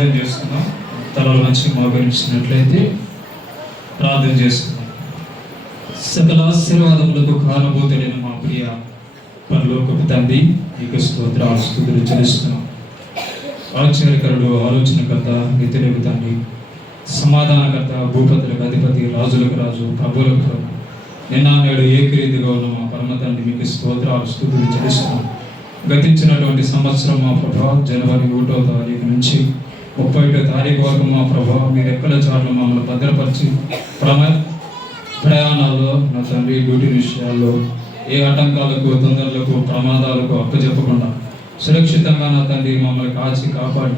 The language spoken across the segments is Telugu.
ప్రార్థన చేసుకుందాం. తలలు మంచి మోకరించినట్లయితే ప్రార్థన చేసుకుందాం. సకల ఆశీర్వాదములకు కారణభూతుడైన మా ప్రియ పరలోకపు తండ్రి, నీకు స్తోత్రాలు స్తుతులు చెల్లిస్తున్నాం. ఆశ్చర్యకరుడు, ఆలోచనకర్త, నిత్యులకు తండ్రి, సమాధానకర్త, భూపతులకు అధిపతి, రాజులకు రాజు, ప్రభువులకు ప్రభు, నిన్న నేడు ఏకరీతిగా ఉన్న మా పరమ తండ్రి, మీకు స్తోత్రాలు స్తుతులు చెల్లిస్తున్నాం. గతించినటువంటి సంవత్సరం మా ప్రభా, జనవరి 1వ తారీఖు నుంచి 31వ తారీఖు వరకు మా ప్రభా, మీరు ఎక్కడ చాట్లు మమ్మల్ని భద్రపరిచి ప్రయాణాల్లో నా తండ్రి, డ్యూటీ విషయాల్లో ఏ ఆటంకాలకు, తొందరలకు, ప్రమాదాలకు అప్పచెప్పకుండా సురక్షితంగా నా తండ్రి మమ్మల్ని కాచి కాపాడి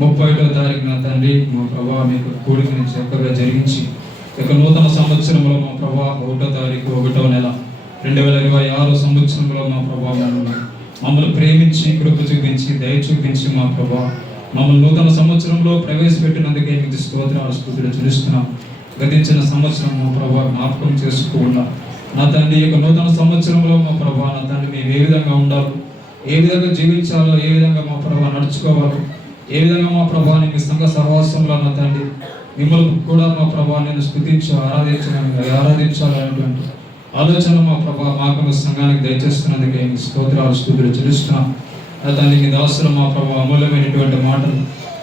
31వ తారీఖు నా తండ్రి మా ప్రభా, మీకు కూడికని చక్కగా జరిగించి ఇక నూతన సంవత్సరంలో మా ప్రభా 1వ తారీఖు 1వ నెల 2026 సంవత్సరంలో మా ప్రభా మమ్మల్ని ప్రేమించి, కృప చూపించి, దయ చూపించి మా ప్రభా మమ్మల్ని నూతన సంవత్సరంలో ప్రవేశపెట్టినందుకే మీకు స్తోత్రాలు స్తుతులు చెల్లిస్తున్నాం. గతించిన సంవత్సరం మా ప్రభా జ్ఞాపకం చేసుకోకుండా నా తండ్రి యొక్క నూతన సంవత్సరంలో మా ప్రభా నా తండ్రి మేము ఏ విధంగా ఉండాలో, ఏ విధంగా జీవించాలో, ఏ విధంగా మా ప్రభా నడుచుకోవాలో, ఏ విధంగా మా మీ సంఘ సహవాసంలో నా తండ్రి మిమ్మల్ని కూడా మా ప్రభా నేను స్తుతించి ఆరాధించాలనేటువంటి ఆలోచన మా ప్రభా మాకు సంఘానికి దయచేస్తున్నందుకే మీ స్తోత్రాలు స్తుతులు చెల్లిస్తున్నాం. నా తండ్రి మీ దాసులు మా ప్రభా అమూల్యమైనటువంటి మాటలు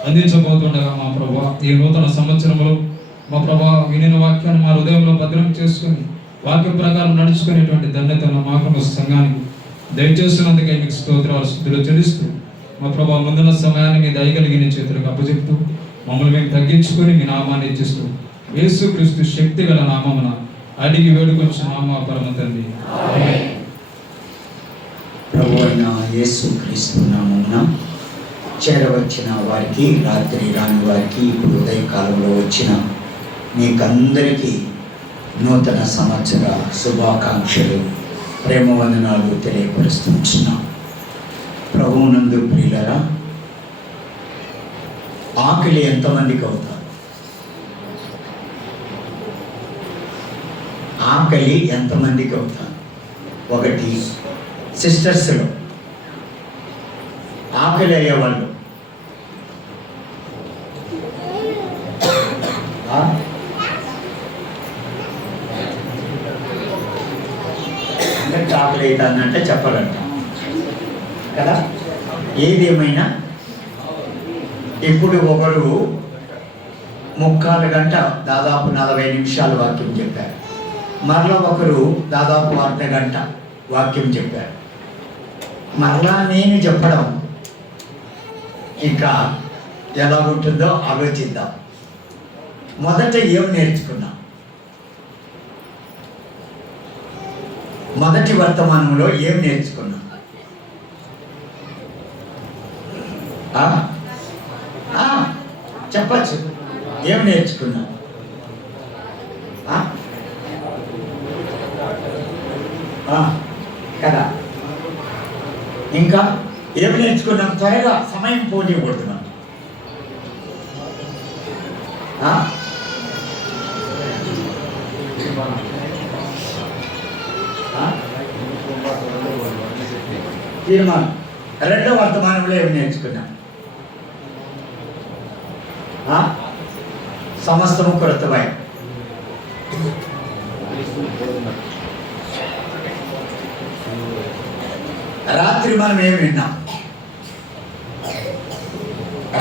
అందించబోతుండగా మా ప్రభా ఈ నూతన సంవత్సరంలో మా ప్రభా వినిన వాక్యాన్ని మా హృదయంలో భద్రం చేసుకుని వాక్య ప్రకారం నడుచుకునేటువంటి ధన్యతను మాకు సంఘానికి దయచేస్తున్నందుకే మీకు స్తోత్రాలు స్తుతులు చెల్లిస్తూ మా ప్రభా ముందున్న సమయాన్ని మీ దయగలిగిన చేతులకు అప్పచెప్తూ మమ్మల్ని మేము తగ్గించుకొని మీ నామాన్ని ఇచ్చిస్తూ యేసుక్రీస్తు శక్తి గల నామమున అడిగి వేడుకొచ్చున్నాము మా పరమ తండ్రి. ప్రభు అయిన యేసుక్రీస్తు నామమున చేరవచ్చిన వారికి, రాత్రి రాని వారికి, ఇప్పుడు ఉదయకాలంలో వచ్చిన మీకందరికీ నూతన సంవత్సర శుభాకాంక్షలు, ప్రేమ వందనాలు తెలియపరుస్తున్నాం. ప్రభువునందు ప్రియులరా, ఆకలి ఎంతమందికి అవుతారు? ఆకలి ఎంతమందికి అవుతారు? ఒకటి సిస్టర్స్లో ఆకలి అయ్యేవాళ్ళు అందరికి ఆకలి అవుతుందంటే చెప్పాలంట కదా. ఏదేమైనా ఇప్పుడు ఒకరు 3/4 గంట దాదాపు 40 నిమిషాలు వాక్యం చెప్పారు, మరలా ఒకరు దాదాపు 1/2 గంట వాక్యం చెప్పారు. మరలా నేను చెప్పడం ఇంకా ఎలా ఉంటుందో ఆలోచిద్దాం. మొదట ఏం నేర్చుకున్నాం? మొదటి వర్తమానంలో ఏం నేర్చుకున్నాం? చెప్పచ్చు. ఏం నేర్చుకున్నాం? కదా. ఇంకా ఏమి నేర్చుకున్నాం? త్వరగా సమయం పోనివ్వబడుతున్నాం. తీర్మానం. రెండవ వర్తమానంలో ఏమి నేర్చుకున్నాం? సమస్తము కొరతమై. రాత్రి మనం ఏమి విన్నాం?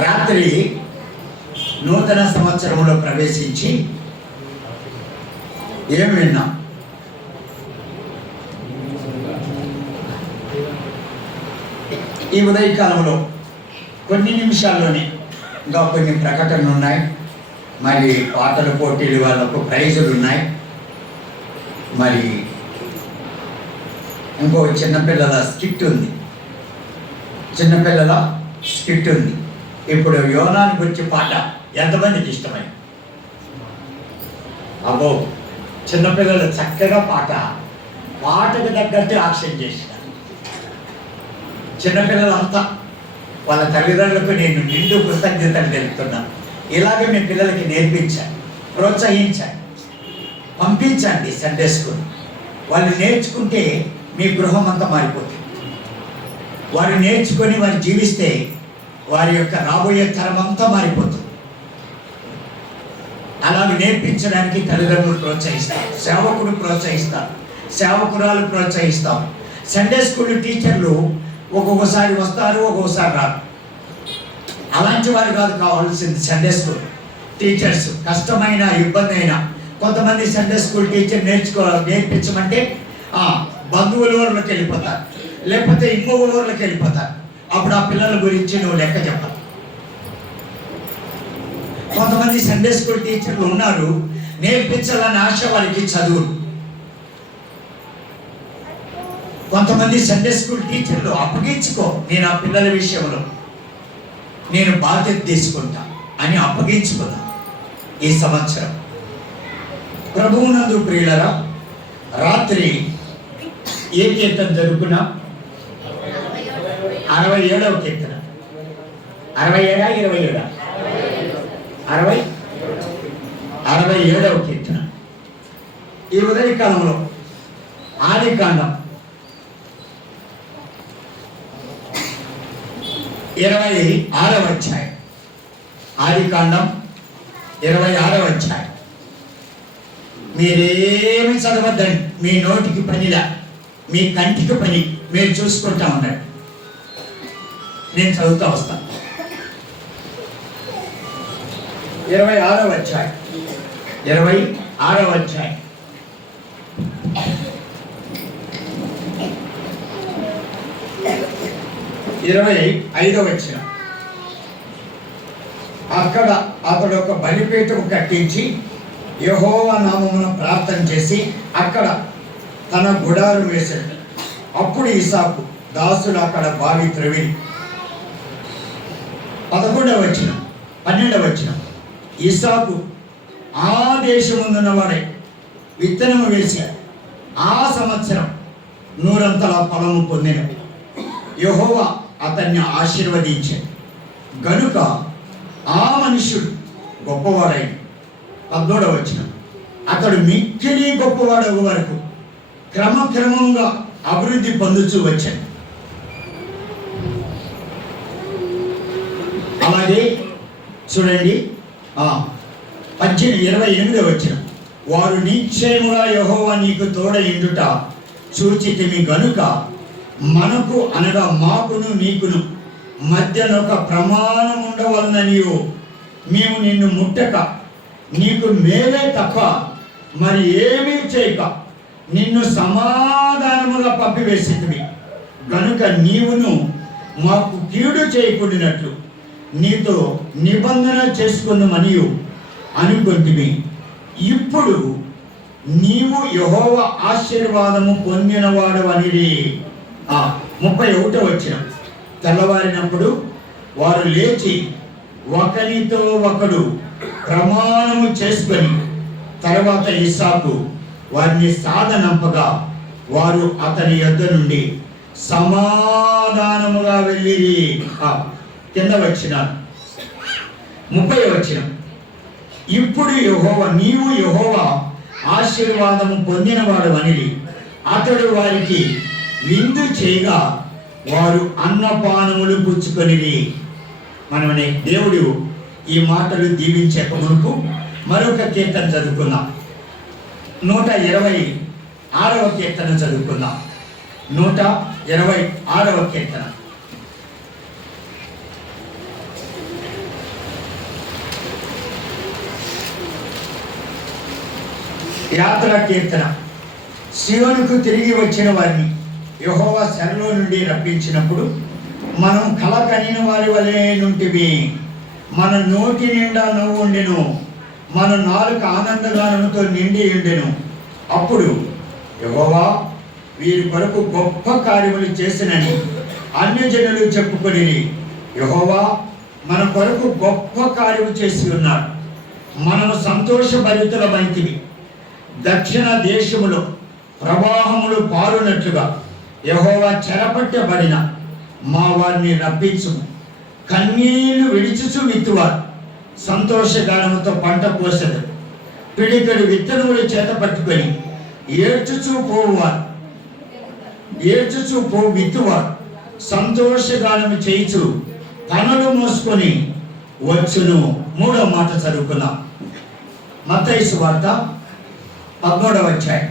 రాత్రి నూతన సంవత్సరంలో ప్రవేశించి ఏమి విన్నాం? ఈ ఉదయకాలంలో కొన్ని నిమిషాల్లోనే ఇంకా కొన్ని ప్రకటనలు ఉన్నాయి, మరి పాటల పోటీలు వాళ్ళకు ప్రైజులు ఉన్నాయి, మరి ఇంకో చిన్నపిల్లల స్కిట్ ఉంది. ఇప్పుడు యోనాని గురించి పాట ఎంతమందికి ఇష్టమై? అబ్బో, చిన్నపిల్లలు చక్కగా పాటకు తగ్గట్టు యాక్షన్ చేసిన చిన్నపిల్లలంతా వాళ్ళ తల్లిదండ్రులకు నేను నిండు కృతజ్ఞతలు తెలుపుతున్నా. ఇలాగే మీ పిల్లలకి నేర్పించండి, ప్రోత్సహించండి, పంపించండి సండే స్కూల్. వాళ్ళు నేర్చుకుంటే మీ గృహం అంతా మారిపోతుంది. వారు నేర్చుకొని వారు జీవిస్తే వారి యొక్క రాబోయే తరం అంతా మారిపోతుంది. అలాగే నేర్పించడానికి తల్లిదండ్రులు ప్రోత్సహిస్తారు, సేవకుడు ప్రోత్సహిస్తారు, సేవకురాలు ప్రోత్సహిస్తారు. సండే స్కూల్ టీచర్లు ఒక్కొక్కసారి వస్తారు, ఒక్కొక్కసారి రారు. అలాంటి వారు కాదు కావాల్సింది సండే స్కూల్ టీచర్స్. కష్టమైన ఇబ్బంది అయినా కొంతమంది సండే స్కూల్ టీచర్ నేర్పించమంటే బంధువుల ఊర్లోకి వెళ్ళిపోతారు, లేకపోతే ఇంకో ఊర్లోకి వెళ్ళిపోతారు. అప్పుడు ఆ పిల్లల గురించి నువ్వు లెక్క చెప్పాలి. కొంతమంది సండే స్కూల్ టీచర్లు ఉన్నారు, నేర్పించాలని ఆశ వారికి చదువులు. కొంతమంది సండే స్కూల్ టీచర్లు అప్పగించుకో, నేను ఆ పిల్లల విషయంలో నేను బాధ్యత తీసుకుంటా అని అప్పగించుకున్నా. ఈ సంవత్సరం ప్రభువునందు ప్రియులరా, రాత్రి ఏ కీర్తన జరుపుకున్నా? 67వ కీర్తన. 67వ 67వ కీర్తన. ఈ ఉదయకాలంలో ఆదికాండం 26వ అధ్యాయం. ఆదికాండం 26వ అధ్యాయం. మీరేమి చదవద్దండి, మీ నోటికి పనిలా, మీ కంటికి పని మీరు చూసుకుంటా ఉండండి. నేను చదువుతా వస్తాను. 26వ అధ్యాయం. 26వ అధ్యాయం. 25వ వచనం. అక్కడ అతడు ఒక బలిపీఠం కట్టించి యెహోవా నామమున ప్రార్థన చేసి అక్కడ తన గుడారం వేశాడు. అప్పుడు ఇసాకు దాసులు అక్కడ బావి త్రవి. 11వ వచనం, 12వ వచనం. ఇసాకు ఆ దేశముందున్నవాడే విత్తనము వేశాడు. ఆ సంవత్సరం 100 ఫలము పొందిన. యెహోవా అతన్ని ఆశీర్వదించాడు గనుక ఆ మనుష్యుడు గొప్పవాడైన. 14వ వచనం. అతడు మిక్కిలి గొప్పవాడగు వరకు క్రమక్రమంగా అభివృద్ధి పొందుతూ వచ్చాడు. అలాగే చూడండి 28వ వచనం. వారు నిశ్చయముగా యెహోవా నీకు తోడయుండుట చూచితిమి గనుక మనకు అనగా మాకును నీకును మధ్యనొక ప్రమాణం ఉండవలననియు మేము నిన్ను ముట్టక నీకు మేలే తప్ప మరి ఏమీ చేయక నిన్ను సమాధానముగా పంపివేసితివి గనుక నీవును మాకు కీడు చేయకుండినట్లు నీతో నిబంధన చేసుకున్నామనియు అనుకుంటివి. ఇప్పుడు నీవు యెహోవా ఆశీర్వాదము పొందినవాడవనిది. 31వ వచనం. తెల్లవారినప్పుడు వారు లేచి ఒకరితో ఒకడు ప్రమాణము చేసుకొని తర్వాత ఇస్సాకు వారిని సాధనంపగా వారు అతని యొద్ద నుండి సమాధానముగా వెళ్ళిరి. కింద వచ్చిన 30వ వచనం. ఇప్పుడు యెహోవా నీవు యెహోవా ఆశీర్వాదము పొందినవాడు అనిది. అతడు వారికి విందు చేయగా వారు అన్నపానములు పుచ్చుకొనిరి. మనమని దేవుడు ఈ మాటలు దీవించక మునుపు మరొక కీర్తన చదువుకుందాం. 126వ కీర్తన చదువుకుందాం. 126వ కీర్తన. యాత్రా కీర్తన. సియోనుకు తిరిగి వచ్చిన వారిని యెహోవా చెరలో నుండి రప్పించినప్పుడు మనం కల కనిన వారి వలె నుంటివి. మన నోటి నిండా నవ్వు ఉండెను, మన నాలుక ఆనందగానముతో నిండి ఉండెను. అప్పుడు యెహోవా వీరి కొరకు గొప్ప కార్యములు చేసినని అన్యజనులు చెప్పుకొని యెహోవా మన కొరకు గొప్ప కార్యము చేసి ఉన్నాడు. మనము సంతోషభరితులమైతివి. దక్షిణ దేశములో ప్రవాహములు పారునట్లుగా యెహోవా చెరపట్టబడిన మా వారిని రప్పించుము. కన్నీళ్లు విడిచుచు విత్తువారు సంతోషగానముతో పంట కోసదు. పిడికడు విత్తనములు చేత పట్టుకొని ఏడ్చుచూ విత్తువారు సంతోషగానము చేయిచు పనులు మోసుకొని వచ్చును. 3వ మాట చదువుకున్నాం. మత్తయి సువార్త 13వ అధ్యాయం.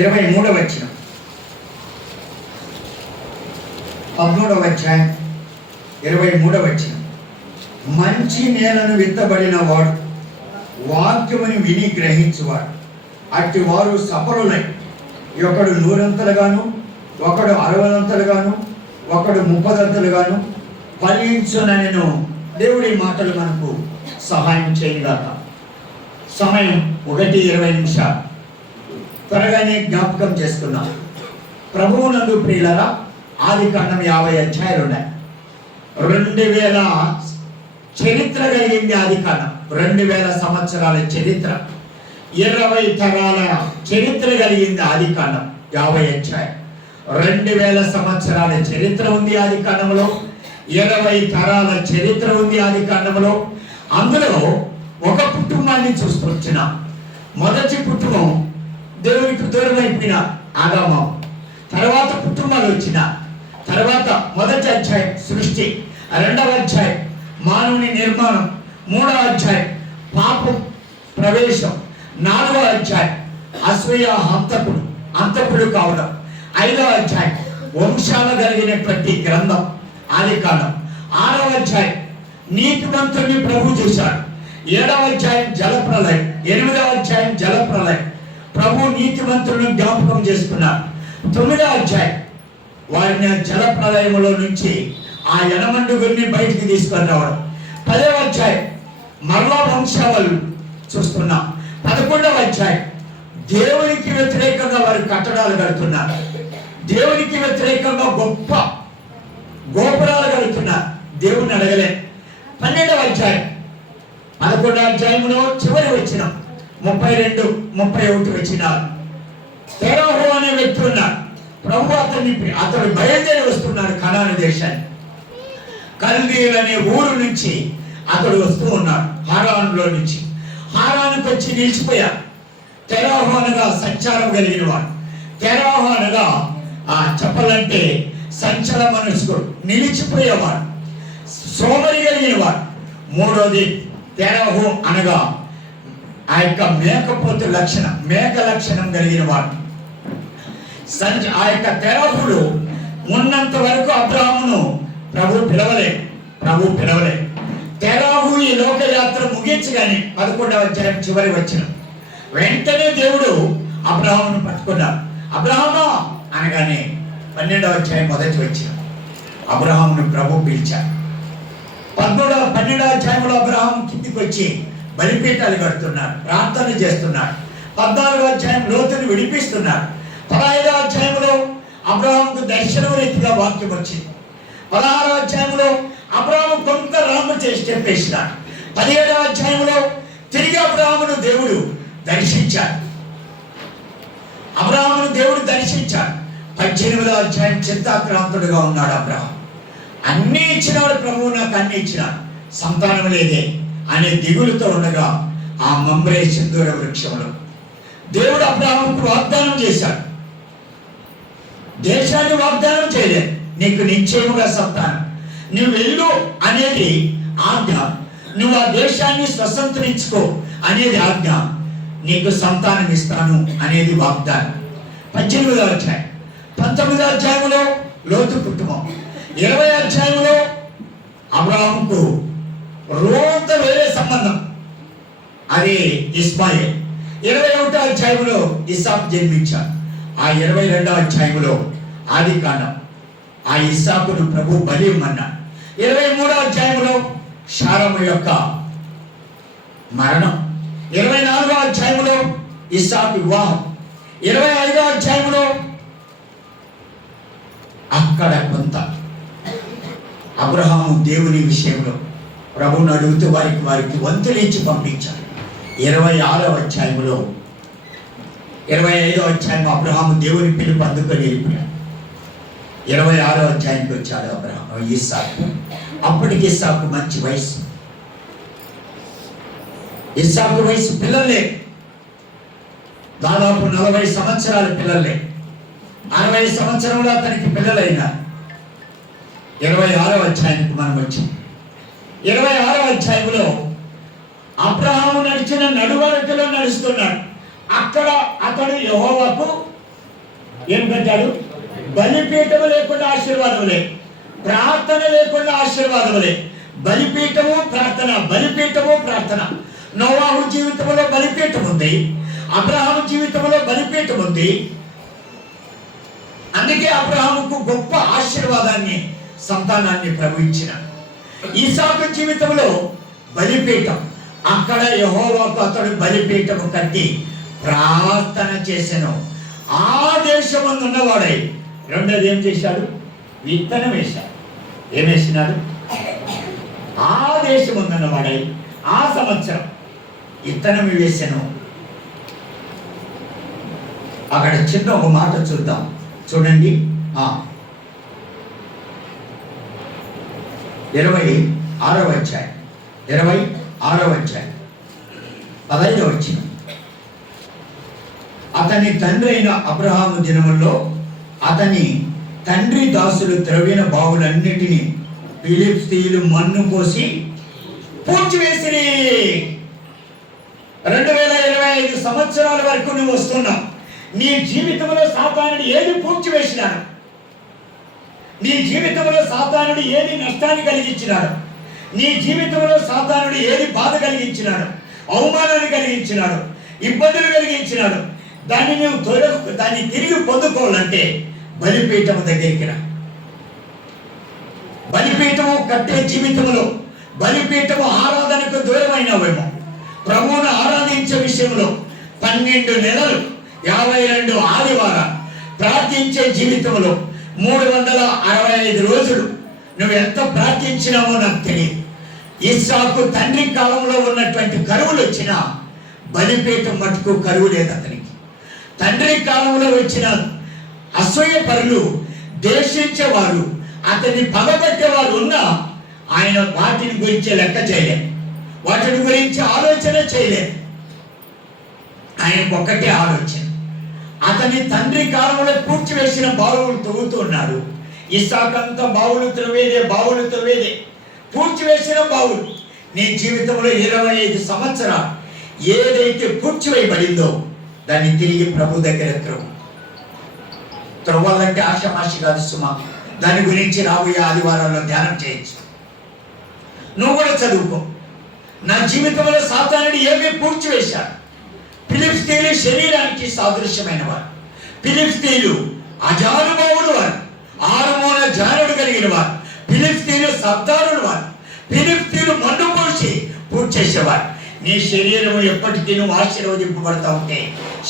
ఇరవై 13వ వచనం. 13వ అధ్యాయం 23వ వచనం. మంచి నేలను విత్తబడిన వాడు వాక్యముని విని గ్రహించువాడు, అట్టి వారు సఫలులై ఒకడు 100 ఒకడు 60 ఒకడు 30 ఫలించునను. దేవుడి మాటలు మనకు సహాయం చేయగాక. సమయం 1:20. త్వరగానే జ్ఞాపకం చేసుకున్నాం. ప్రభువునందు ప్రియులరా, ఆదికాండం 50 అధ్యాయాలు ఉన్నాయి. 2000 చరిత్ర కలిగింది ఆదికాండం. 2000 సంవత్సరాల చరిత్ర, 20 తరాల చరిత్ర కలిగింది ఆదికాండం 50 అధ్యాయం. 2000 సంవత్సరాల చరిత్ర ఉంది ఆదికాండంలో, 20 తరాల చరిత్ర ఉంది ఆదికాండంలో. అందులో ఒక కుటుంబాన్ని చూస్తున్నాం. మొదటి కుటుంబం దేవునికి దూరం అయిపోయిన ఆదాము. తర్వాత కుటుంబాలు వచ్చిన తర్వాత మొదటి అధ్యాయం సృష్టి, 2వ అధ్యాయం మానవుని నిర్మాణం, 3వ అధ్యాయం పాపం ప్రవేశం, 4వ అధ్యాయం అసూయ అంతకుడు కావడం, 5వ అధ్యాయం వంశాల కలిగినటువంటి గ్రంథం ఆదికాండం, 6వ అధ్యాయం నీతిమంతుడిని ప్రభు చూశాడు, 7వ అధ్యాయం జలప్రలయం, 8వ అధ్యాయం జలప్రలయం ప్రభు నీతిమంతులను జ్ఞాపకం చేసుకున్నారు. 9వ అధ్యాయం వారిని జల ప్రళయంలో నుంచి ఆ యనమండుగురిని బయటికి తీసుకొని రావడం. 10వ అధ్యాయం మరలా వంశావళి చూస్తున్నాం. 11వ అధ్యాయం దేవునికి వ్యతిరేకంగా వారు కట్టడాలు కడుతున్నారు. దేవునికి వ్యతిరేకంగా గొప్ప గోపురాలు కడుతున్నారు. దేవుని అడగలే. 12వ అధ్యాయం 11వ అధ్యాయంలో చివరి వచ్చిన 32, 31 వచనాలు. తెరహు అనే వ్యక్తి ఉన్నాడు. ప్రభు అతడు బయలుదేరి వస్తున్నాడు కనాను దేశాన్ని. కల్దీయులు అనే ఊరు నుంచి అతడు వస్తూ ఉన్నాడు. హారానులో నుంచి హారానుకు వచ్చి నిలిచిపోయాడు. తెరహు అనగా సంచారం కలిగిన వాడు. తెరహు అనగా చెప్పాలంటే సంచల మనస్కుడు, నిలిచిపోయేవాడు, సోమరి కలిగిన వాడు. 3వది తెరహు అనగా ఆ యొక్క మేకపోతు లక్షణం, మేక లక్షణం కలిగిన వాడు. ఆ యొక్క తెరహుడు ఉన్నంత వరకు అబ్రాహామును ప్రభు పిలవలే. తెరహు ఈ లోకయాత్ర ముగించగానే 11వ అధ్యాయం చివరి వచ్చిన వెంటనే దేవుడు అబ్రాహామును పట్టుకున్నాడు. అబ్రాహామా అనగానే 12వ అధ్యాయం మొదటి వచ్చిన అబ్రాహామును ప్రభు పిలిచాడు. 12వ అధ్యాయంలో అబ్రాహాం కిందికి వచ్చి బలిపీఠాలు కడుతున్నాడు, ప్రార్థన చేస్తున్నాడు. 14వ అధ్యాయం లోతుని విడిపిస్తున్నాడు. 15వ అధ్యాయంలో అబ్రాహాముకు దర్శనం రీతిగా వాక్యం వచ్చింది. 16వ అధ్యాయంలో అబ్రాహాము కొంత రాము చేసి చెప్పేసినాడు. 17వ అధ్యాయంలో తిరిగి అబ్రాహామును దేవుడు దర్శించాడు. 18వ అధ్యాయం చింతాక్రాంతుడుగా ఉన్నాడు అబ్రాహాం. అన్నీ ఇచ్చినవాడు ప్రభువు, నాకు అన్ని ఇచ్చినాడు, సంతానం లేదే అనే దిగులుతో ఉండగా ఆ మమ్రే సింధూర వృక్షంలో దేవుడు అబ్రాహాముకు వాగ్దానం చేశాడు. దేశాన్ని వాగ్దానం చేయలేదు. నీకు నిశ్చయముగా సంతానం, నువ్వు వెళ్ళు అనేది ఆజ్ఞ, నువ్వు ఆ దేశాన్ని స్వతంత్రించుకో అనేది ఆజ్ఞ, నీకు సంతానం ఇస్తాను అనేది వాగ్దానం. 18వ అధ్యాయం. 19వ అధ్యాయంలో లోతు కుటుంబం. 20వ అధ్యాయంలో అబ్రాహాముకు రోత వేరే సంబంధం, అది ఇస్మాయిల్. 21వ అధ్యాయంలో ఇస్సాకు జన్మించాడు. ఆ 22వ అధ్యాయంలో ఆదికాండం ఆ ఇస్సాకును ప్రభు బలి ఇమ్మన్నాడు. 23వ అధ్యాయంలో షారము యొక్క మరణం. 24వ అధ్యాయంలో ఇస్సాకు వివాహం. 25వ అధ్యాయంలో అక్కడ కొంత అబ్రహాము దేవుని విషయంలో ప్రభువును అడుగుతూ వారికి వంతులు ఇచ్చి పంపించాడు. 26వ అధ్యాయంలో 25వ అధ్యాయం అబ్రహాము దేవుని పిలుపు అందుకొని వెళ్ళిపోయాడు. 26వ అధ్యాయానికి వచ్చాడు ఇస్సాకు. అప్పటికి ఇస్సాకు మంచి వయసు, ఇస్సాకు వయసు పిల్లలే, దాదాపు 40 సంవత్సరాల పిల్లలే. 60 సంవత్సరంలో అతనికి పిల్లలైన 26వ అధ్యాయానికి మనం వచ్చాం. 26వ అధ్యాయంలో అబ్రహాము నడిచిన నడువరకలో నడుస్తున్నాడు. అక్కడ అతడు యెహోవాకు ఏం పెట్టాడు? బలిపీఠము లేకుండా ఆశీర్వాదములే, ప్రార్థన లేకుండా ఆశీర్వాదములే. బలిపీఠము ప్రార్థన, బలిపీఠము ప్రార్థన. నోవాహు జీవితంలో బలిపీఠం ఉంది, అబ్రహాము జీవితంలో బలిపీఠం ఉంది. అందుకే అబ్రహాముకు గొప్ప ఆశీర్వాదాన్ని, సంతానాన్ని ప్రభు ఇచ్చిన. ఇస్సాకు జీవితంలో బలిపీఠం, అక్కడ యెహోవాకు అతడు బలిపీఠము కట్టి ప్రార్థన చేసెను. ఆ దేశమందు ఉన్నవాడై రెండోది ఏం చేశాడు? విత్తనం వేశాడు. ఏం వేసినాడు? ఆ దేశమందు ఉన్నవాడై ఆ సంవత్సరం విత్తనం వేసెను. అక్కడ చిన్న ఒక మాట చూద్దాం, చూడండి. 26వ అధ్యాయం 15వ వచనం. అతని తండ్రి అయిన అబ్రహాము దినముల్లో అతని తండ్రి దాసులు త్రవ్విన బావులన్నిటినీ ఫిలిష్తీయులు మన్ను పోసి పూడ్చివేసిరి. 2025 సంవత్సరాల వరకు నువ్వు వస్తున్నావు. నీ జీవితంలో సాతానుడు ఏది పూడ్చివేసినాడు? నీ జీవితంలో సాతానుడు ఏది నష్టాన్ని కలిగించినాడు? నీ జీవితంలో సాతానుడు ఏది బాధ కలిగించినాడు? అవమానాన్ని కలిగించినాడు, ఇబ్బందులు కలిగించినాడు? దాన్ని తిరిగి పొందుకోవాలంటే బలిపీఠము దగ్గరికి రా. బలిపీఠము కట్టే జీవితంలో, బలిపీఠము ఆరాధనకు దూరమైనవేమో. ప్రభువును ఆరాధించే విషయంలో 12 నెలలు 52 ఆదివారాలు ప్రార్థించే జీవితంలో 365 రోజులు నువ్వు ఎంత ప్రార్థించినావో నాకు తెలియదు. ఇస్సాకు తండ్రి కాలంలో ఉన్నటువంటి కరువులు వచ్చినా బలిపీఠం మటుకు కరువు లేదు అతనికి. తండ్రి కాలంలో వచ్చిన అసూయ పరులు, దేశించేవారు, అతన్ని పగబట్టేవారు ఉన్నా ఆయన వాటిని గురించి లెక్క చేయలేదు, వాటిని గురించి ఆలోచన చేయలేదు. ఆయనకు ఒక్కటే ఆలోచన, అతని తండ్రి కాలంలో పూడ్చివేసిన బావులు తవ్వుతున్నాడు. ఇస్సాకంతా బావులు త్రవ్వేదే పూడ్చివేసిన బావులు. నీ జీవితంలో 25 సంవత్సరాలు ఏదైతే పూడ్చివేయబడిందో దాన్ని తిరిగి ప్రభు దగ్గర త్రవ్వాలంటే ఆషామాషి కాదు సుమా. దాని గురించి రాబోయే ఆదివారాల్లో ధ్యానం చేయొచ్చు. నువ్వు కూడా చదువుకో. నా జీవితంలో సాతానుడు ఏమీ పూడ్చివేశాడు? ఫిలిష్తీయులు శరీరానికి సాదృశ్యమైన వారు, ఫిలిష్తీయులు అజానుభావులు వారు, ఆరుమూల జానుడు కలిగిన వారు, ఫిలిష్తీయులు సర్దారులు వారు, ఫిలిష్తీయులు మండు పోసి పూర్తి చేసేవారు. నీ శరీరము ఎప్పటికీ నువ్వు ఆశీర్వదింపబడతా ఉంటే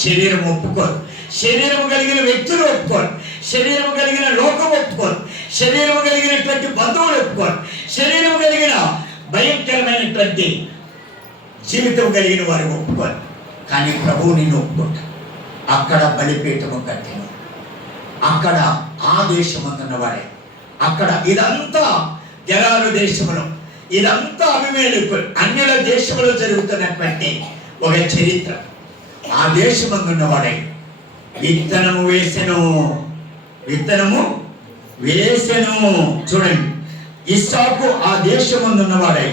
శరీరం ఒప్పుకోరు, శరీరము కలిగిన వ్యక్తులు ఒప్పుకోరు, శరీరము కలిగిన లోకం ఒప్పుకోరు, శరీరము కలిగినటువంటి బంధువులు ఒప్పుకోరు, శరీరము కలిగిన భయంకరమైనటువంటి జీవితం కలిగిన వారు ఒప్పుకోరు. కానీ ప్రభువు నిన్ను ఒప్పుకుంటా. అక్కడ బలిపీఠము కట్టిన, అక్కడ ఆ దేశమందున్నవాడే, అక్కడ ఇదంతా గెరారు దేశములో, ఇదంతా అభిమేలకు అన్యుల దేశంలో జరుగుతున్నటువంటి ఒక చరిత్ర. ఆ దేశమందున్నవాడే విత్తనము వేసెను. చూడండి, ఇస్సాకు ఆ దేశమందున్నవాడే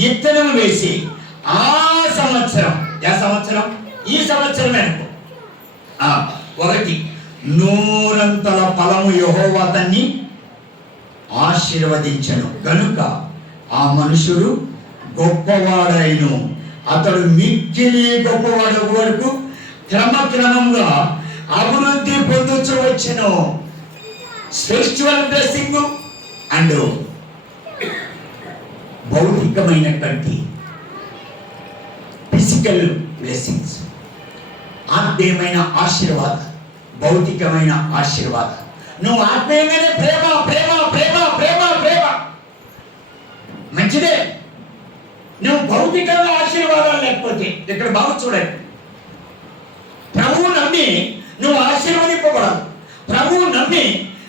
విత్తనము వేసి ఆ సంవత్సరం, ఈ సంవత్సరమే అనుకో, 1 100 ఫలము యెహోవా అతన్ని ఆశీర్వదించెను గనుక ఆ మనుషుడు గొప్పవాడైను. అతడు మిక్కిలి గొప్పవాడు వరకు క్రమంగా అభివృద్ధి పొందుతూ వచ్చెను. స్పిరిచువల్ బ్లెస్సింగ్ అండ్ భౌతికమైనటువంటి ఫిజికల్ బ్లెస్సింగ్స్, ఆత్మీయమైన ఆశీర్వాదం, భౌతికమైన ఆశీర్వాదం. నువ్వు ఆత్మీయంగానే ప్రేమ ప్రేమ ప్రేమ ప్రేమ ప్రేమ మంచిదే. నువ్వు భౌతికంగా ఆశీర్వాదాలు లేకపోతే, ఇక్కడ బాగా చూడండి, ప్రభువు నమ్మి నువ్వు ఆశీర్వదింపబడాలి, ప్రభువు నమ్మి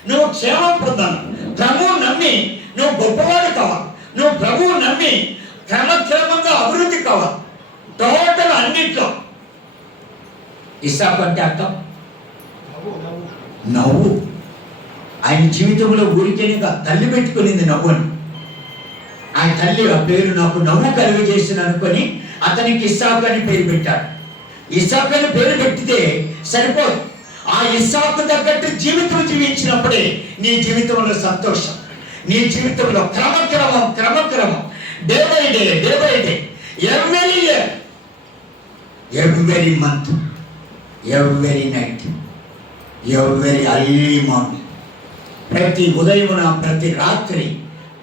నువ్వు క్షేమం పొందాలి, ప్రభువు నమ్మి నువ్వు గొప్పవాడు కావాలి, నువ్వు ప్రభువు నమ్మి క్రమక్రమంగా అభివృద్ధి కావాలి. టోటల్ అన్నిట్లో. ఇస్సాకు అంటే అర్థం నవ్వు. ఆయన జీవితంలో ఊరికేనిగా తల్లి పెట్టుకునింది నవ్వుని. ఆయన తల్లి ఆ పేరు నాకు నవ్వు కలుగజేసిన అనుకొని అతనికి ఇస్సాకు అని పేరు పెట్టాడు. ఇస్సాకు అని పేరు పెట్టితే సరిపోదు. ఆ ఇస్సాకు తగ్గట్టు జీవితం జీవించినప్పుడే నీ జీవితంలో సంతోషం, నీ జీవితంలో క్రమక్రమం day by day every year, every month, every night, every early morning, ప్రతి ఉదయమున, ప్రతి రాత్రి,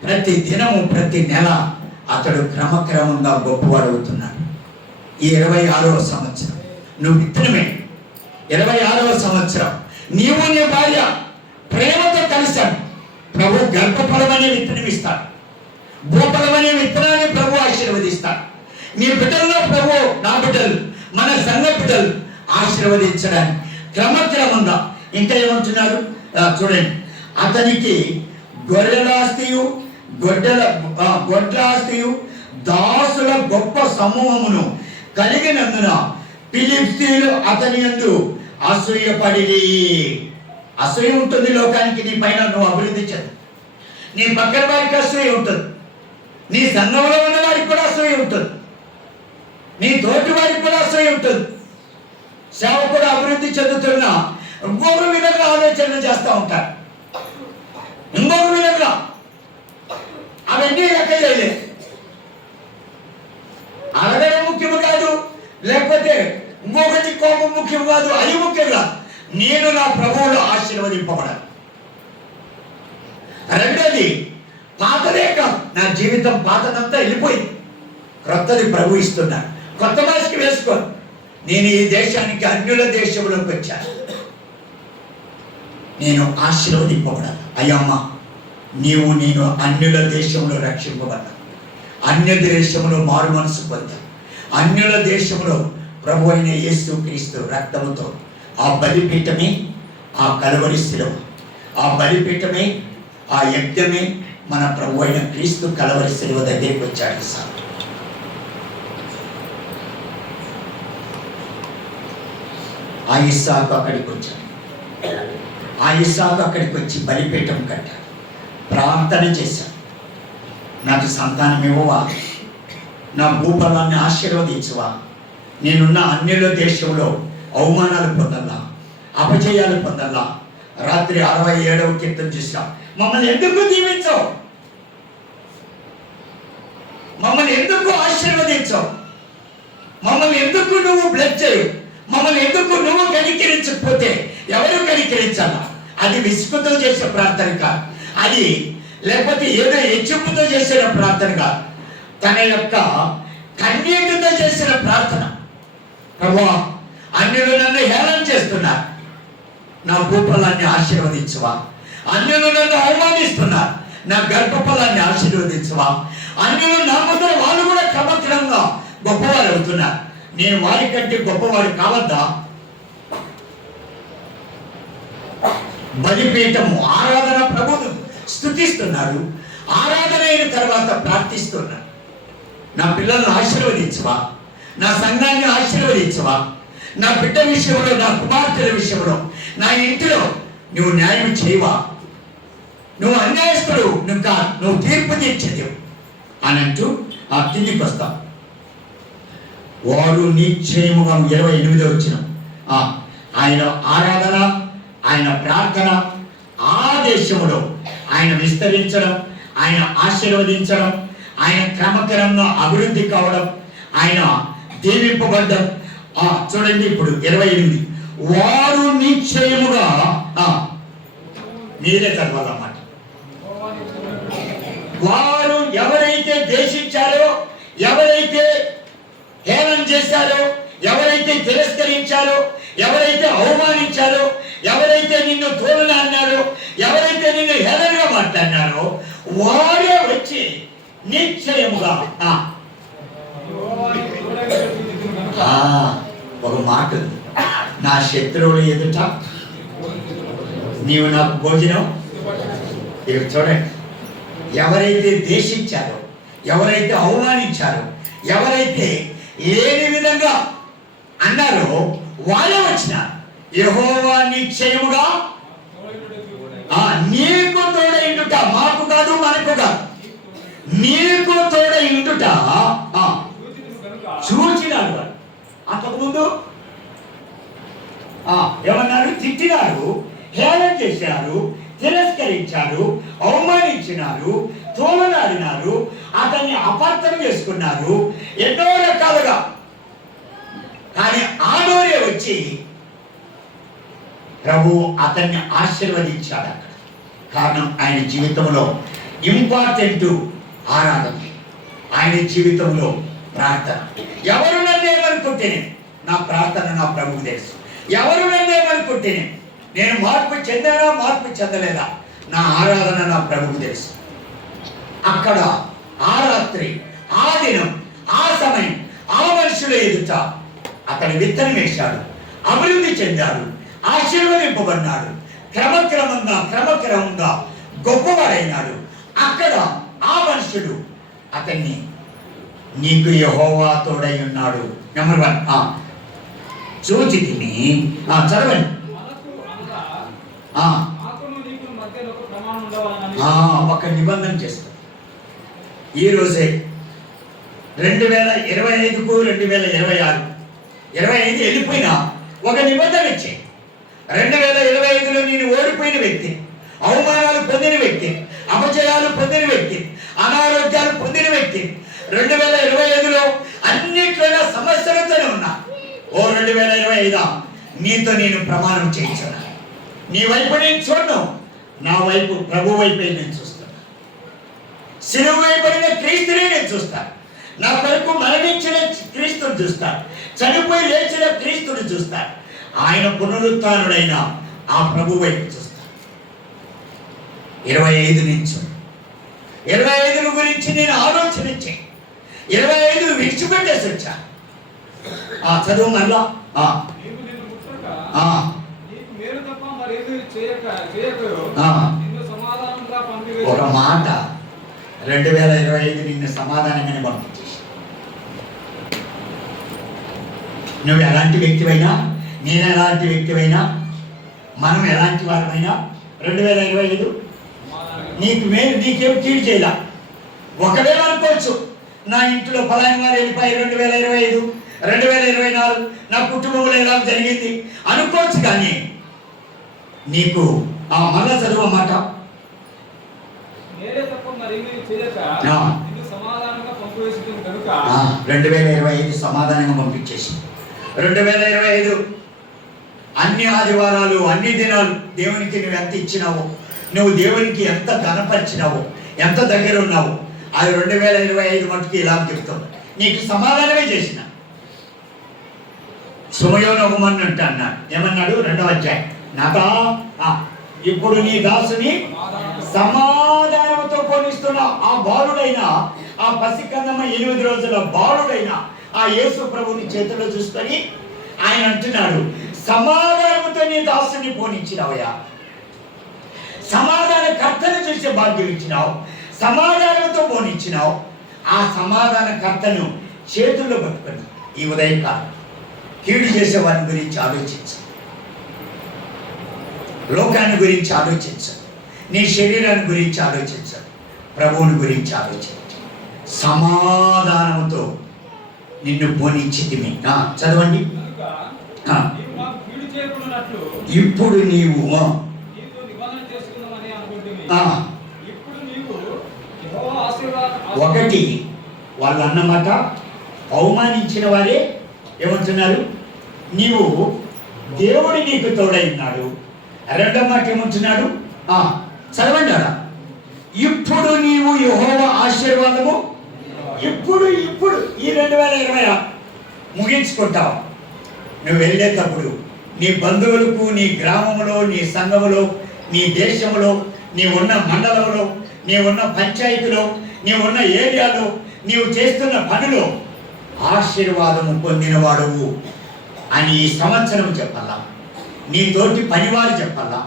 ప్రతి దినము, ప్రతి నెల అతడు క్రమక్రమంగా గొప్పవాడు అవుతున్నాడు. ఈ 26వ సంవత్సరం నువ్వు విత్తనమే. 26వ సంవత్సరం నీవు నీ భార్య ప్రేమతో కలిశాడు. ప్రభు గర్భఫలమనే విత్తనం ఇస్తాడు, భూఫలమనే విత్తనాన్ని ప్రభు ఆశీర్వదిస్తాడు. నీ బిడ్డల్లో ప్రభు, నా బిడ్డలు, మన సంఘ బిడ్డలు ఆశీర్వదించడానికి క్రమక్రమంగా. ఇంకా ఏమంటున్నారు చూడండి, అతనికి గొర్రెలాస్తియు గొడ్లాస్తియు దాసుల గొప్ప సమూహమును కలిగినందున ఫిలిష్తీయులు అతని యందు అసూయపడిరి. అసూయ ఉంటుంది లోకానికి నీ పైన, నువ్వు అభివృద్ధి చెందు. నీ పక్కన వారికి అసూయ ఉంటుంది, నీ సంఘంలో ఉన్న వారికి కూడా అసూయ ఉంటుంది, నీ తోటి వారికి కూడా అసూయ ఉంటుంది. సేవకుడు అభివృద్ధి చెందుతున్నా ఇంకొక విధంగా ఆలోచనలు చేస్తూ ఉంటారు, ఇంకొక విధంగా. అవన్నీ లెక్క చేయలేదు. అడగడం ముఖ్యం కాదు, లేకపోతే ఇంకొకటి కోపం ముఖ్యం కాదు, అది ముఖ్యంగా నేను నా ప్రభువులో ఆశీర్వదింపబడాలి. రెండోది పాతదే కాదు, నా జీవితం పాతదంతా వెళ్ళిపోయింది, క్రొత్తది ప్రభు ఇస్తున్నాడు. కొత్త భాషకి వేసుకోను. నేను ఈ దేశానికి అన్యుల దేశంలోకి వచ్చాను, నేను ఆశీర్వదింపబడాలి. అయ్యమ్మ, నీవు నేను అన్యుల దేశంలో రక్షింపబడ్డా, అన్య దేశంలో మారు మనసు పొందా, అన్యుల దేశంలో ప్రభు అయిన యేసుక్రీస్తు రక్తముతో ఆ బలిపీఠమే, ఆ కలువరి శిలువ, ఆ బలిపీఠమే, ఆ యజ్ఞమే మన ప్రభు అయిన క్రీస్తు కలువరి శిలువ దగ్గరికి వచ్చాడు. సార్, ఆ ఇస్సాకు అక్కడికి వచ్చాడు. ఆ ఇస్సాకు అక్కడికి వచ్చి బలిపీఠం కట్టాడు, ప్రార్థన చేశాడు. నాకు సంతానం ఇవ్వవా, నా భూఫలాన్ని ఆశీర్వదించవా, నేనున్న అన్యుల దేశంలో అవమానాలు పొందల్లా, అపజయాలు పొందల్లా. రాత్రి 67వ కీర్తన చూసాం. మమ్మల్ని ఎందుకు దీవించవు, మమ్మల్ని ఎందుకు ఆశీర్వదించవు, మమ్మల్ని ఎందుకు నువ్వు బ్లెస్ చేయవు, మమ్మల్ని ఎందుకు నువ్వు కనికరించకపోతే ఎవరు కనికరించాలా? అది విసుగుతో చేసే ప్రార్థన కాదు, అది లేకపోతే ఏదో హెచ్చింపుతో చేసిన ప్రార్థన కాదు, తన యొక్క కన్నీటితో చేసిన ప్రార్థన. ప్రభువా, అన్యులు నన్ను హేళన చేస్తున్నారు, నా భూఫలాన్ని ఆశీర్వదించవా. అన్యులు నన్ను అవమానిస్తున్నారు, నా గర్భఫలాన్ని ఆశీర్వదించవా. అన్యులు నా ముందర వాళ్ళు కూడా క్రమక్రమంగా గొప్పవారు అవుతున్నారు, నేను వారి కంటే గొప్పవారు కావద్దా? బలిపీఠము, ఆరాధన, ప్రభువును స్తుతిస్తున్నారు. ఆరాధన అయిన తర్వాత ప్రార్థిస్తున్నారు, నా పిల్లలను ఆశీర్వదించవా, నా సంఘాన్ని ఆశీర్వదించవా, నా బిడ్డ విషయంలో, నా కుమార్తెల విషయంలో, నా ఇంటిలో నువ్వు న్యాయం చేయవా, నువ్వు అన్యాయస్తుడు, నువ్వు తీర్పు తీర్చేదేవు అని అంటూ ఆ కిందికి వస్తాం. వారు నిశ్చయముగా 28వ వచనం, ఆయన ఆరాధన, ఆయన ప్రార్థన, ఆ దేశంలో ఆయన విస్తరించడం, ఆయన ఆశీర్వదించడం, ఆయన క్రమక్రమంగా అభివృద్ధి కావడం, ఆయన దీవింపబడ్డం. చూడండి ఇప్పుడు 28, వారు నిశ్చయముగా, మీరే చదవాలన్నమాట. వారు ఎవరైతే దేశించారో, ఎవరైతే హేళన చేశారో, ఎవరైతే తిరస్కరించారో, ఎవరైతే అవమానించారో, ఎవరైతే నిన్ను తోలన అన్నారో, ఎవరైతే నిన్ను హేళనగా మాట్లాడినారో, వారే వచ్చి నిశ్చయముగా. ఒక మాట, నా శత్రువులు ఎదుట నీవు నాకు భోజనం. చూడండి, ఎవరైతే దేశించారో, ఎవరైతే అవమానించారో, ఎవరైతే లేని విధంగా అన్నారో వాళ్ళే వచ్చినారు. యెహోవా నిశ్చయముగా నీకు తోడైండుట, మాకు కాదు మనకు కాదు, నీకు తోడైండుట చూచినాడు. వాడు అంతకుముందు ఏమన్నారు? తిట్టినారు, హేళన చేశారు, తిరస్కరించారు, అవమానించినారు, తోలనాడినారు, అతన్ని అపార్థం చేసుకున్నారు ఎన్నో రకాలుగా. కానీ ఆడోరే వచ్చి ప్రభు అతన్ని ఆశీర్వదించాడు అక్కడ. కారణం ఆయన జీవితంలో ఇంపార్టెంట్ ఆరాధన, ఆయన జీవితంలో ప్రార్థన. ఎవరు నన్నేమనుకుంటేనే నా ప్రార్థన నా ప్రభువుకు తెలుసు. ఎవరు నన్నేమనుకుంటేనే నేను మార్పు చెందానా మార్పు చెందలేదా, నా ఆరాధన నా ప్రభువుకు తెలుసు. అక్కడ ఆ రాత్రి, ఆ దినం, ఆ సమయం, ఆ మనుషుల ఎదుట అతని విత్తనం వేశాడు, అభివృద్ధి చెందాడు, ఆశీర్వదింపబడినాడు, క్రమక్రమంగా గొప్పవాడైనాడు. అక్కడ ఆ మనుషుడు అతన్ని నీకు యెహోవా తోడై ఉన్నాడు. నెంబర్ 1 చూచి తిని చదవండి. ఒక నిబంధన చేస్తాం ఈరోజే 2025కు 2026 25 వెళ్ళిపోయినా ఒక నిబంధన ఇచ్చే. 2025లో నేను ఓడిపోయిన వ్యక్తి, అవమానాలు పొందిన వ్యక్తి, అపజయాలు పొందిన వ్యక్తి, అనారోగ్యాలు పొందిన వ్యక్తి, 2025లో అన్నిట్లోనే సమస్యలతోనే ఉన్నా. 2025 నీతో నేను ప్రమాణం చేయించాను, నీ వైపు నేను చూడను, నా వైపు ప్రభు వైపే నేను చూస్తాను. శిలువ వైపడిన క్రీస్తునే నేను చూస్తాను, నా కొరకు మరణించిన క్రీస్తుని చూస్తాను, చనిపోయి లేచిన క్రీస్తుని చూస్తాను, ఆయన పునరుత్థానుడైన ఆ ప్రభు వైపు చూస్తాను. 25 నుంచి 25 గురించి నేను ఆలోచనించే 25 విడిచిపెట్టేసి వచ్చా. చదువు మళ్ళా. ఒక మాట 2025 నిన్ను సమాధానంగానే పంపించేసి. నువ్వు ఎలాంటి వ్యక్తివైనా, నేను ఎలాంటి వ్యక్తివైనా, మనం ఎలాంటి వారమైనా 2025 నీకు మేలు, నీకేం కీడు చేయాల. ఒకవేళ అనుకోవచ్చు నా ఇంట్లో ఫలాని వారు వెళ్ళిపోయి 2025 2024 నా కుటుంబంలో ఎలా జరిగింది అనుకోవచ్చు. కానీ నీకు మళ్ళా చదువు మాట 2025 సమాధానంగా పంపించేసి. 2025 అన్ని ఆదివారాలు, అన్ని దినాలు దేవునికి నువ్వు ఎంత ఇచ్చినావో, నువ్వు దేవునికి ఎంత ఘనపరిచినావో, ఎంత దగ్గర ఉన్నావో, అది 2025 మటుకు ఇలా చెప్తావు. నీకు సమాధానమే చేసిన. సుమయోను ఒక మన్నంట అన్నాడు. ఏమన్నాడు? 2వ అధ్యాయం. నాదా ఇప్పుడు నీ దాసుని సమాధానంతో పోనిస్తున్న ఆ బాలుడైన, ఆ పసికందమ్మ 8 రోజుల బాలుడైన ఆ యేసు ప్రభుని చేతిలో చూసుకొని ఆయన అంటున్నాడు, సమాధానంతో నీ దాసుని పోనిచ్చినావయ్యా, సమాధాన కర్తను చూసే భాగ్యం ఇచ్చినావు, సమాధానంతో పోనిచ్చినావు. ఆ సమాధాన కర్తను చేతుల్లో పట్టుకొని ఈ ఉదయకాలం కీడు చేసే వారి గురించి ఆలోచించు, లోకాన్ని గురించి ఆలోచించు, నీ శరీరాన్ని గురించి ఆలోచించు, ప్రభువుని గురించి ఆలోచించు. సమాధానంతో నిన్ను పోనిచ్చితిమి. చదవండి. ఇప్పుడు నీవు ఒకటి వాళ్ళు అన్నమాట అవమానించిన వారే ఏమంటున్నారు? నీవు దేవుడు నీకు తోడై ఉన్నాడు. 2వ మాట ఏమంటున్నాడు? చదవండి అలా. ఇప్పుడు నీవు యెహోవా ఆశీర్వాదము ఇప్పుడు ఈ 2026 ముగించుకుంటావు. నువ్వు వెళ్ళేటప్పుడు నీ బంధువులకు, నీ గ్రామంలో, నీ సంఘములో, నీ దేశంలో, నీ ఉన్న మండలంలో, నీ ఉన్న పంచాయతీలో, నీ ఉన్న ఏరియాలో, నీవు చేస్తున్న పనిలో ఆశీర్వాదము పొందినవాడువు అని ఈ సంవత్సరం చెప్పాలా. నీతోటి పనివారు చెప్పాలా,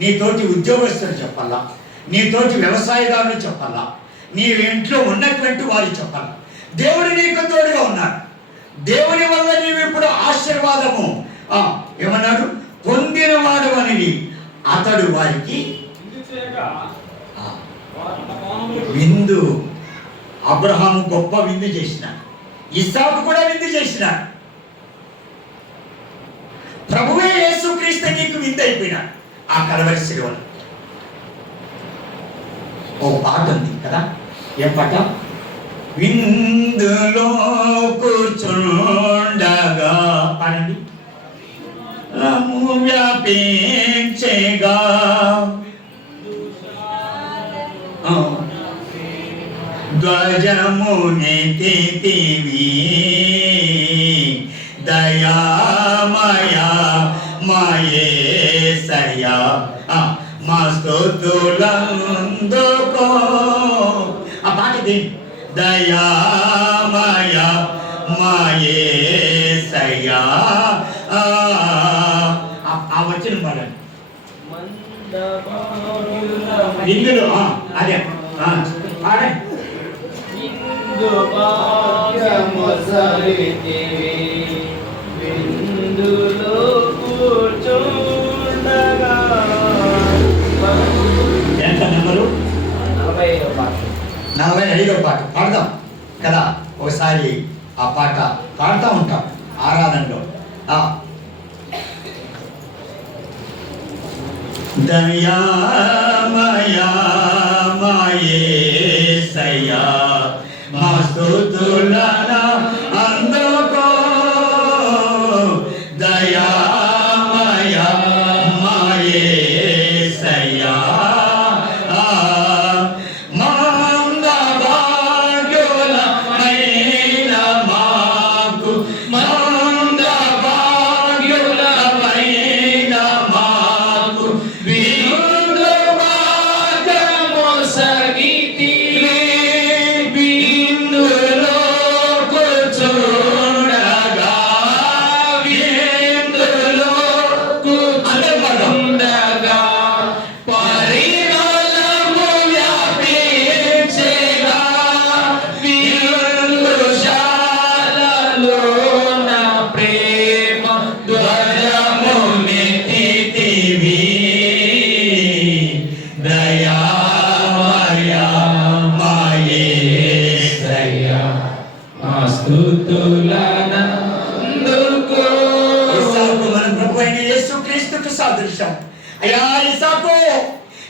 నీతోటి ఉద్యోగస్తులు చెప్పాలా, నీతోటి వ్యవసాయదారులు చెప్పాలా, నీ ఇంట్లో ఉన్నటువంటి వారు చెప్పాలా. దేవుడు నీకు తోడుగా ఉన్నాడు. దేవుని వల్ల నీవు ఇప్పుడు ఆశీర్వాదము ఏమన్నాడు, పొందినవాడు అనేది అతడు వారికి విందు. అబ్రహాము గొప్ప విందు చేసిన, ఇస్సాకు కూడా విందు చేసిన, ప్రభువే యేసుక్రీస్తు నీకు విందు అయిపోయిన ఆ కలవరి శిలువలో. ఓ పాట ఉంది కదా, ఏ పాట? విందులో కూర్చుండగా పాడండి. వ్యాపించేగా ధ్వజమునెత్తితివి దయామయా మాయేసయ్యా మా స్తుతులందుకో. ఆ పాట ఇది. దయామయా మాయేసయ్యా ఆ వచ్చిన పాడండి. ఇందులో అదే పాడండి. ఎంత నెంబరు? 45వ పాట పాడదాం కదా. ఒకసారి ఆ పాట పాడుతూ ఉంటాం ఆరాధనలో. దయామయా మాయేసయ్యా మా స్తుతులను అందుకో. దయామయా మాయేసయ్యా మందభాగ్యులమైన మాకు, మందభాగ్యులమైన మాకు విందు భాగ్యము సగితివి. విందులో కూర్చుండగా, విందులో కూర్చుండగా పరిమళము వ్యాపించేగా. విందుశాలలో నా ప్రేమ ధ్వజమునెత్తితివి దయామయా మాయేసయ్యా మా స్తుతులనందుకో. ఇస్సాకు మన ప్రభు అయిన యేసుక్రీస్తుకు సాదృశ్యం. అయ్యా ఇస్సాకు,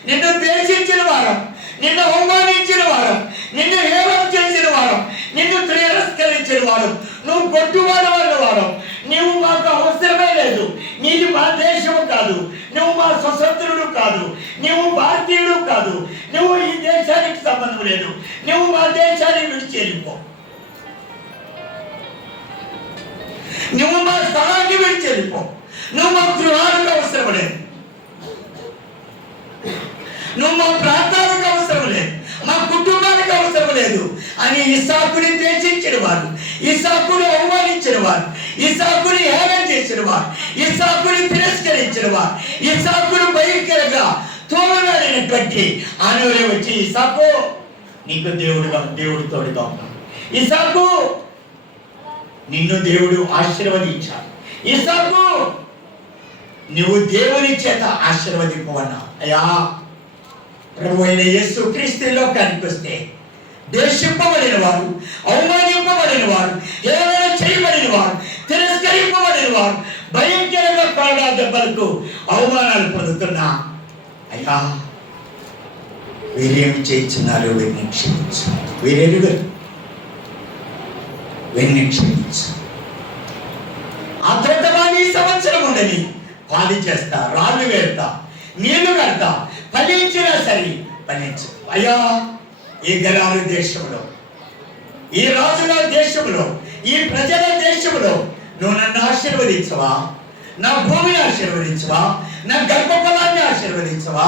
నిన్ను ద్వేషించిన వారం, నిన్ను అవమానించిన వారం, నిన్ను హేళన చేసిన వారం, నిన్ను తిరస్కరించిన వారం, నువ్వు కొట్టువాడవన్న వారం, నువ్వు మాకు అవసరమే లేదు, నీది మా దేశము కాదు, నువ్వు మా స్వతంత్రుడు కాదు, నువ్వు భారతీయుడు కాదు, నువ్వు ఈ దేశానికి సంబంధం లేదు, నువ్వు మా దేశాన్ని విడిచి వెళ్ళిపో, నువ్వు మా స్థలాన్ని విడిచి వెళ్ళిపో, నువ్వు మా గృహానికి అవసరం లేదు, నువ్వు మా ప్రాంతానికి అవసరం లేదు, మా కుటుంబానికి అవసరం లేదు అని ఇస్సాకుని ద్వేషించిన వారు, ఇస్సాకుని అవమానించిన వారు, ఇస్సాకుని హేళన చేసిన వారు, ఇస్సాకుని తిరస్కరించిన వారు, ఇస్సాకుని భయంకరంగా తోలనాడినటువంటి ఆనవరే వచ్చి, ఇస్సాకు నీకు దేవుడు తోడుగా ఉన్నాడు, ఇస్సాకు నిన్ను దేవుడు ఆశీర్వదించాడు, ఇస్సాకు నువ్వు దేవుని చేత ఆశీర్వదింపవన్నావు. అయ్యా ప్రభు అయిన యేసు క్రీస్తులో కనిపిస్తే దేశింపబడిన వారు, అవమానింపబడిన వారు, ఏమైనా చేయబడిన వారు, తిరస్కరింపబడిన వారు, భయంకరంగా కొరడా దెబ్బలకు అవమానాలు పొందుతున్నా అయ్యా వీరేమి చేయించున్నారు, వీరిని క్షమించు, వీరెరుగరు, వీరిని క్షమించు. అద్భుతమైన సంవత్సరం ఉండని పాలి చేస్తా, రాళ్ళు వేస్తా, నీళ్లు కడతా, ఫలించినా సరే ఫలించు. అయ్యా ఈ గరారు దేశంలో, ఈ రాజుల దేశంలో, ఈ ప్రజల దేశంలో నువ్వు నన్ను ఆశీర్వదించవా, నా భూమిని ఆశీర్వదించవా, నా గర్భఫలాన్ని ఆశీర్వదించవా,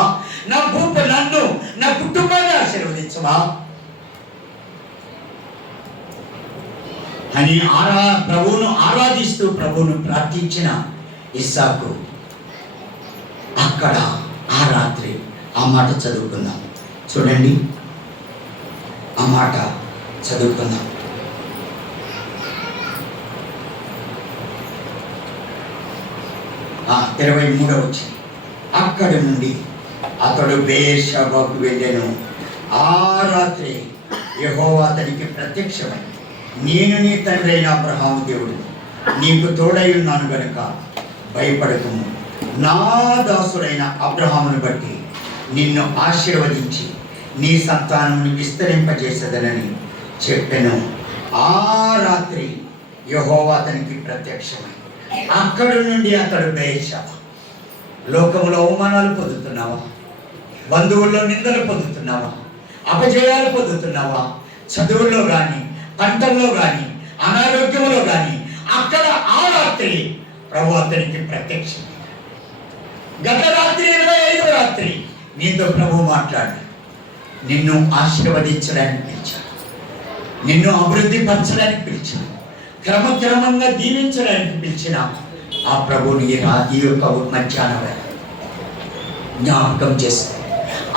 నన్ను నా కుటుంబాన్ని ఆశీర్వదించవా అని ప్రభువును ఆరాధిస్తూ ప్రభువును ప్రార్థించిన ఇస్సాకు అక్కడ ఆ రాత్రి ఆ మాట చదువుకుందాం. చూడండి, ఆ మాట చదువుకుందాం. 23వ వచనం. అక్కడి నుండి అతడు బెయేర్షెబాకు వెళ్ళెను. ఆ రాత్రి యెహోవా అతనికి ప్రత్యక్షమై, నేను నీ తండ్రి అయిన అబ్రహాము దేవుడు, నీకు తోడై ఉన్నాను గనుక భయపడకుము. నా దాసుడైన అబ్రహామును బట్టి నిన్ను ఆశీర్వదించి నీ సంతానమును విస్తరింపజేసేదనని చెప్పెను. ఆ రాత్రి యెహోవా అతనికి ప్రత్యక్షమై, అక్కడి నుండి అతడు బెయేర్షెబా. లోకములో అవమానాలు పొందుతున్నావా? బంధువుల్లో నిందలు పొందుతున్నావా? అపజయాలు పొందుతున్నావా? చదువుల్లో కానీ, పంటల్లో కానీ, అనారోగ్యంలో కానీ, అక్కడ ఆ రాత్రి ప్రభు అతనికి ప్రత్యక్షం. గత రాత్రి 25వ రాత్రి నీతో ప్రభు మాట్లాడు. నిన్ను ఆశీర్వదించడానికి పిలిచాడు, నిన్ను అభివృద్ధి పరచడానికి పిలిచాడు, క్రమక్రమంగా దీవించడానికి పిలిచిన ఆ ప్రభుని ఈ యొక్క మధ్యాహ్నం వేళ జ్ఞాపకం చేస్తాడు.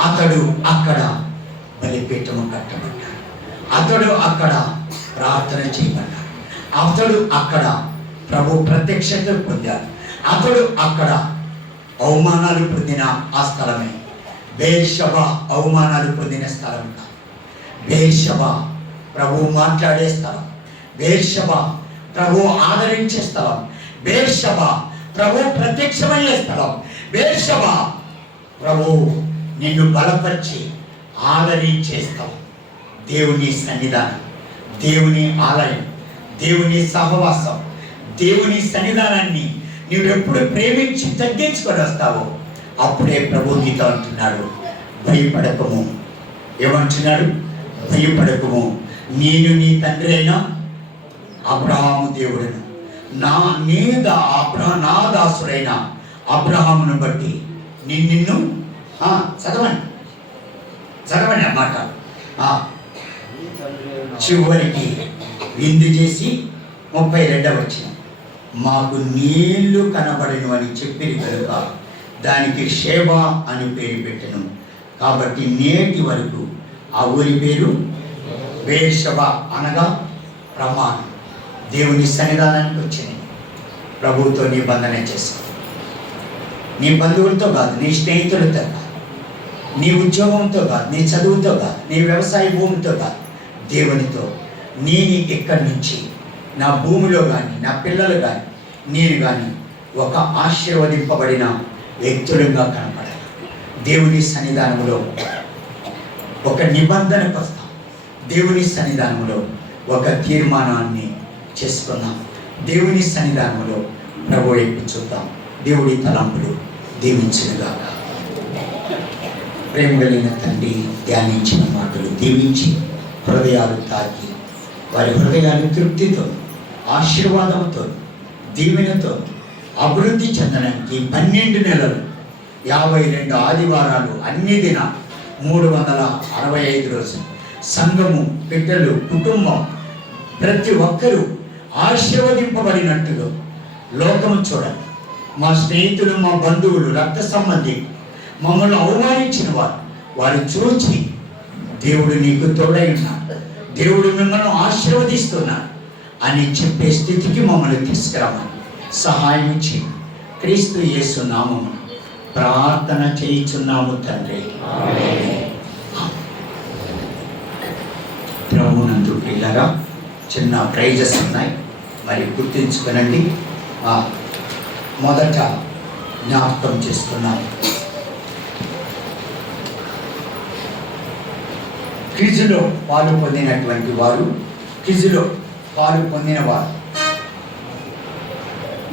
అతడు అక్కడ బలిపీఠము కట్టబడ్డాడు, అతడు అక్కడ ప్రార్థన చేయబడ్డాడు, అతడు అక్కడ ప్రభు ప్రత్యక్షత పొందాడు, అతడు అక్కడ అవమానాలు పొందిన ఆ స్థలమే. బెయేర్షెబా అవమానాలు పొందిన స్థలం కాదు. బెయేర్షెబా ప్రభు మాట్లాడే స్థలం. బెయేర్షెబా ప్రభు ఆదరించే స్థలం. బెయేర్షెబా ప్రభు ప్రత్యక్షమయ్యే స్థలం. బెయేర్షెబా ప్రభు నిన్ను బలపరిచి ఆదరించే స్థలం. దేవుని సన్నిధానం, దేవుని ఆలయం, దేవుని సహవాసం, దేవుని సన్నిధానాన్ని నువ్వెప్పుడు ప్రేమించి తగ్గించుకొని వస్తావో అప్పుడే ప్రభు నీతో అంటున్నాడు, భయపడకము. ఏమంటున్నాడు? భయపడకము, నేను నీ తండ్రి అయిన అబ్రహాము దేవుడును, నా దాసుడైన అబ్రహామును బట్టి నిన్ను చదవండి అన్నమాట. చివరికి విందు చేసి 32వ వచనం, మాకు నీళ్లు కనబడను అని చెప్పిన కనుక దానికి షేబా అని పేరు పెట్టెను. కాబట్టి నేటి వరకు ఆ ఊరి పేరు బెయేర్షెబా, అనగా ప్రమాణం. దేవుని సన్నిధానానికి వచ్చింది. ప్రభువుతో నిబంధన చేస్తావు. నీ బంధువులతో కాదు, నీ స్నేహితులతో కాదు, నీ ఉద్యోగంతో కాదు, నీ చదువుతో కాదు, నీ వ్యవసాయ భూమితో కాదు, దేవునితో. నేను ఇక్కడి నుంచి నా భూమిలో కానీ, నా పిల్లలు కానీ, నేను కానీ ఒక ఆశీర్వదింపబడిన వ్యక్తులుగా కనపడాలి. దేవుని సన్నిధానంలో ఒక నిబంధనకు వస్తాం. దేవుని సన్నిధానంలో ఒక తీర్మానాన్ని చేసుకున్నాం. దేవుని సన్నిధానంలో ప్రభు వైపు చూద్దాం. దేవుడి తలంపులు దీవించినగాక. ప్రేమ కలిగిన తండ్రి, ధ్యానించిన మాటలు దీవించి హృదయాలు తాకి వారి హృదయాలు తృప్తితో, ఆశీర్వాదంతో, దీవెనతో అభివృద్ధి చెందడానికి 12 నెలలు 52 ఆదివారాలు, అన్ని దిన 365 రోజులు సంఘము, బిడ్డలు, కుటుంబం ప్రతి ఒక్కరూ ఆశీర్వదింపబడినట్టుగా లోకము చూడండి. మా స్నేహితులు, మా బంధువులు, రక్త సంబంధి మమ్మల్ని అవమానించిన వారు చూచి దేవుడు నీకు తోడై ఉన్నాడు, దేవుడు మిమ్మల్ని ఆశీర్వదిస్తున్నాడు అని చెప్పే స్థితికి మమ్మల్ని తీసుకురామని సహాయం చేయి. క్రీస్తు యేసు నామమున ప్రార్థన చేయుచున్నాము తండ్రి. ప్రభునందు పిల్లగా చిన్న ప్రైజెస్ ఉన్నాయి, మరి గుర్తించుకునండి. మొదట జ్ఞాపకం చేసుకున్నాం, క్విజ్లో పాలు పొందినటువంటి వారు, క్విజ్లో పాలు పొందిన వారు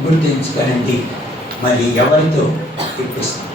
గుర్తించుకోనండి. మరి ఎవరితో ఇప్పిస్తాం?